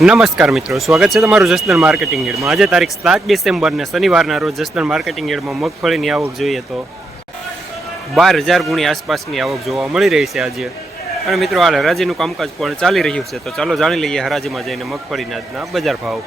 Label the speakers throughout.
Speaker 1: નમસ્કાર મિત્રો, સ્વાગત છે તમારું જસદણ માર્કેટિંગ ગેડમાં આજે તારીખ સાત ડિસેમ્બરને શનિવારના રોજ જસદણ માર્કેટિંગ યાર્ડમાં મગફળીની આવક જોઈએ તો બાર હજાર ગુણી આસપાસની આવક જોવા મળી રહી છે આજે. અને મિત્રો, હાલ હરાજીનું કામકાજ પણ ચાલી રહ્યું છે. તો ચાલો જાણી લઈએ હરાજીમાં જઈને મગફળીના બજાર ભાવ.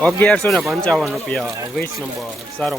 Speaker 1: અગિયારસો ને પંચાવન રૂપિયા વીસ નંબર સારો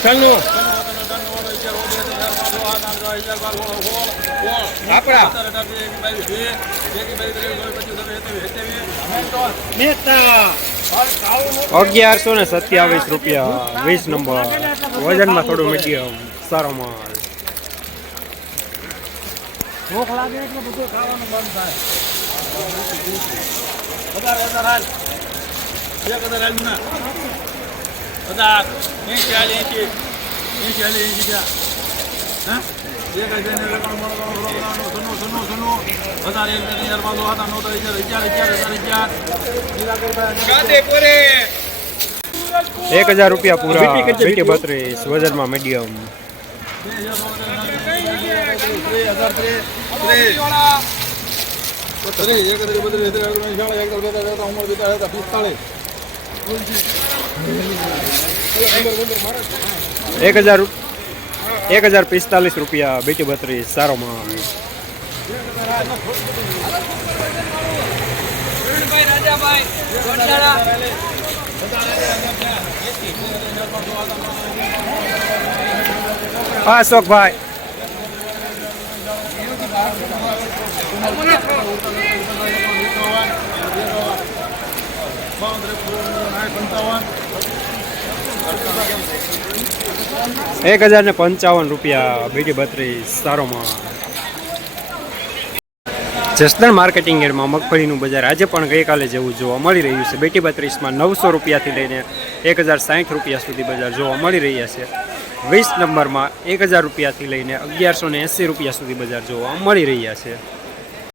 Speaker 2: છન્નું
Speaker 1: અગિયારસો ને સત્યાવીસ રૂપિયા વીસ નંબર. વજનમાં થોડું મીડિયમ સારો માલ.
Speaker 2: ભૂખ લાગે એટલે બધું ખાવાનું બંધ થાય. વધારે વધારે હાલ. એક હજાર હાલ ના. બધા એંશી હાલ એંશી એંશી હાલ એંશી ત્યાં હા? એક જઈને ને રકમ મળો મળો મળો મળો સનો સનો સનો. વધારે એક હજાર બાજુ હતા નો તો હજાર હજાર હજાર હજાર હજાર
Speaker 1: એક હજાર રૂપિયા પૂરા વીટી બત્રીસ વજનમાં મીડિયમ એક હજાર એક હજાર પિસ્તાલીસ રૂપિયા બીટી બત્રીસ સારો માં હા અશોકભાઈ. એક હજાર ને પંચાવન રૂપિયા બીડી બત્રીસ સારોમાં. જસદણ માર્કેટિંગ એડમાં મગફળીનું બજાર આજે પણ ગઈકાલે જેવું જોવા મળી રહ્યું છે. બેટી બત્રીસમાં નવસો રૂપિયાથી લઈને એક હજાર સાઠ રૂપિયા સુધી બજાર જોવા મળી રહ્યા છે. વીસ નંબરમાં એક હજાર રૂપિયાથી લઈને અગિયારસો ને એંસી રૂપિયા સુધી બજાર જોવા મળી રહ્યા છે.